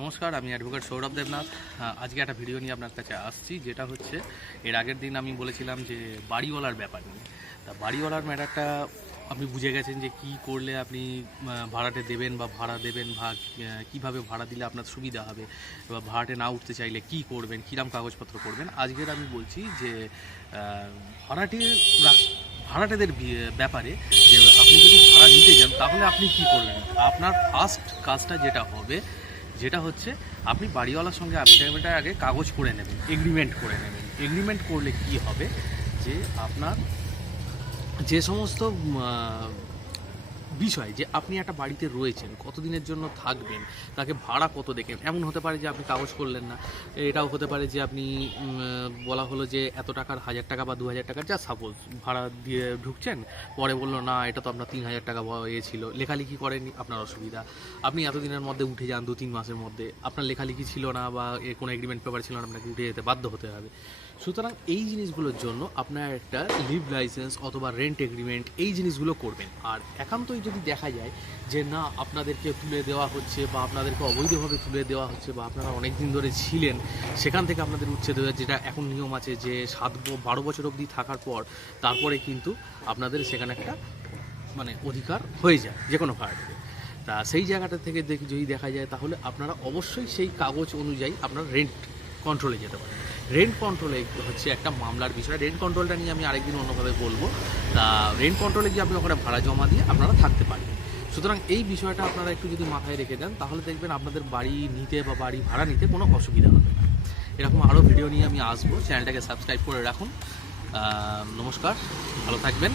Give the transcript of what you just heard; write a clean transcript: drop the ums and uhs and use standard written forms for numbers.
নমস্কার, আমি অ্যাডভোকেট সৌরভ দেবনাথ। আজকে একটা ভিডিও নিয়ে আপনার কাছে আসছি, যেটা হচ্ছে এর আগের দিন আমি বলেছিলাম যে বাড়িওয়ালার ব্যাপার নিয়ে। তা বাড়িওয়ালার ম্যাটারটা আপনি বুঝে গেছেন যে কি করলে আপনি ভাড়াটে দেবেন বা ভাড়া দেবেন, বা কীভাবে ভাড়া দিলে আপনার সুবিধা হবে, বা ভাড়াটে না উঠতে চাইলে কি করবেন, কীরকম কাগজপত্র করবেন। আজকের আমি বলছি যে ভাড়াটেদের ব্যাপারে, যে আপনি যদি ভাড়া নিতে যান তাহলে আপনি কি করবেন। আপনার ফার্স্ট কাজটা যেটা হচ্ছে আপনি বাড়িওয়ালার সঙ্গে অ্যাফিডেভিটের আগে কাগজ করে নেবেন, এগ্রিমেন্ট করে নেবেন। এগ্রিমেন্ট করলে কি হবে, যে আপনার যে সমস্ত বিষয়, যে আপনি একটা বাড়িতে রয়েছেন, কতদিনের জন্য থাকবেন, তাকে ভাড়া কত দেখেন। এমন হতে পারে যে আপনি কাগজ করলেন না, এটাও হতে পারে যে আপনি বলা হলো যে এত টাকার 1000 টাকা বা 2000 টাকার, যা সাপোজ ভাড়া দিয়ে ঢুকছেন, পরে বললো না এটা তো আপনার 3000 টাকা ছিল, লেখালেখি করেনি, আপনার অসুবিধা। আপনি এতদিনের মধ্যে উঠে যান, 2-3 মাসের মধ্যে, আপনার লেখালেখি ছিল না বা কোনো এগ্রিমেন্ট পেপার ছিল না, আপনাকে উঠে যেতে বাধ্য হতে হবে। সুতরাং এই জিনিসগুলোর জন্য আপনার একটা লিভ লাইসেন্স অথবা রেন্ট এগ্রিমেন্ট, এই জিনিসগুলো করবেন। আর একান্তই যদি দেখা যায় যে না, আপনাদেরকে তুলে দেওয়া হচ্ছে বা আপনাদেরকে অবৈধভাবে তুলে দেওয়া হচ্ছে, বা আপনারা অনেক দিন ধরে ছিলেন, সেখান থেকে আপনাদের উচ্ছেদ হয়ে, যেটা এখন নিয়ম আছে যে 12 বছর অবধি থাকার পর তারপরে কিন্তু আপনাদের সেখানে একটা অধিকার হয়ে যায় যে কোনো ভাড়াটিতে। তা সেই জায়গাটা থেকে যদি দেখা যায়, তাহলে আপনারা অবশ্যই সেই কাগজ অনুযায়ী আপনারা রেন্ট কন্ট্রোলে যেতে পারেন। রেন্ট কন্ট্রোলে হচ্ছে একটা মামলার বিষয়। রেন্ট কন্ট্রোলটা নিয়ে আমি আরেকদিন অন্যভাবে বলবো। তা রেন্ট কন্ট্রোলে গিয়ে আপনি ওখানে ভাড়া জমা দিয়ে আপনারা থাকতে পারবেন। সুতরাং এই বিষয়টা আপনারা একটু যদি মাথায় রেখে দেন, তাহলে দেখবেন আপনাদের বাড়ি নিতে বা বাড়ি ভাড়া নিতে কোনো অসুবিধা হবে না। এরকম আরও ভিডিও নিয়ে আমি আসবো, চ্যানেলটাকে সাবস্ক্রাইব করে রাখুন। নমস্কার, ভালো থাকবেন।